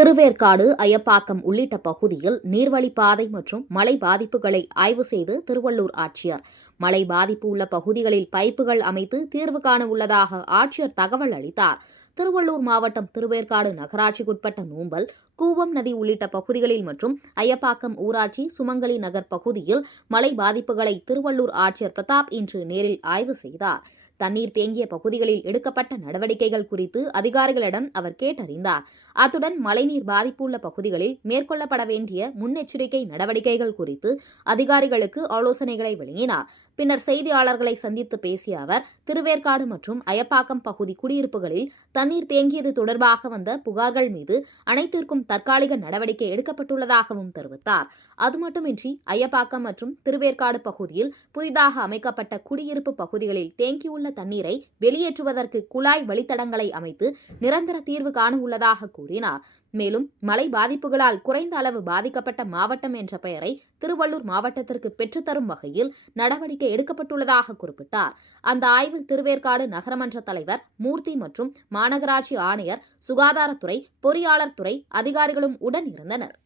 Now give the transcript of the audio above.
திருவேற்காடு, அயப்பாக்கம் உள்ளிட்ட பகுதியில் நீர்வழிப்பாதை மற்றும் மழை பாதிப்புகளை ஆய்வு செய்து திருவள்ளூர் ஆட்சியர். மழை பாதிப்பு உள்ள பகுதிகளில் பைப்புகள் அமைத்து தீர்வு காண உள்ளதாக ஆட்சியர் தகவல் அளித்தார். திருவள்ளூர் மாவட்டம் திருவேற்காடு நகராட்சிக்குட்பட்ட நூம்பல், கூவம் நதி உள்ளிட்ட பகுதிகளில் மற்றும் அயப்பாக்கம் ஊராட்சி சுமங்கலி நகர் பகுதியில் மழை பாதிப்புகளை திருவள்ளூர் ஆட்சியர் பிரதாப் இன்று நேரில் ஆய்வு செய்தார். தண்ணீர் தேங்கிய பகுதிகளில் எடுக்கப்பட்ட நடவடிக்கைகள் குறித்து அதிகாரிகளிடம் அவர் கேட்டறிந்தார். அத்துடன் மழைநீர் பாதிப்பு உள்ள பகுதிகளில் மேற்கொள்ளப்பட வேண்டிய முன்னெச்சரிக்கை நடவடிக்கைகள் குறித்து அதிகாரிகளுக்கு ஆலோசனைகளை வழங்கினார். பின்னர் செய்தியாளர்களை சந்தித்து பேசிய அவர், திருவேற்காடு மற்றும் அயப்பாக்கம் பகுதி குடியிருப்புகளில் தண்ணீர் தேங்கியது தொடர்பாக வந்த புகார்கள் மீது அனைத்திற்கும் தற்காலிக நடவடிக்கை எடுக்கப்பட்டுள்ளதாகவும் தெரிவித்தார். அது மட்டுமின்றி அயப்பாக்கம் மற்றும் திருவேற்காடு பகுதியில் புதிதாக அமைக்கப்பட்ட குடியிருப்பு பகுதிகளில் தேங்கியுள்ள தண்ணீரை வெளியேற்றுவதற்கு குழாய் வழித்தடங்களை அமைத்து நிரந்தர தீர்வு காண உள்ளதாக கூறினார். மேலும் மழை பாதிப்புகளால் குறைந்த அளவு பாதிக்கப்பட்ட மாவட்டம் என்ற பெயரை திருவள்ளூர் மாவட்டத்திற்கு பெற்றுத்தரும் வகையில் நடவடிக்கை எடுக்கப்பட்டுள்ளதாக குறிப்பிட்டார். அந்த ஆய்வில் திருவேற்காடு நகரமன்ற தலைவர் மூர்த்தி மற்றும் மாநகராட்சி ஆணையர், சுகாதாரத்துறை, பொறியாளர் துறை அதிகாரிகளும் உடன் இருந்தனர்.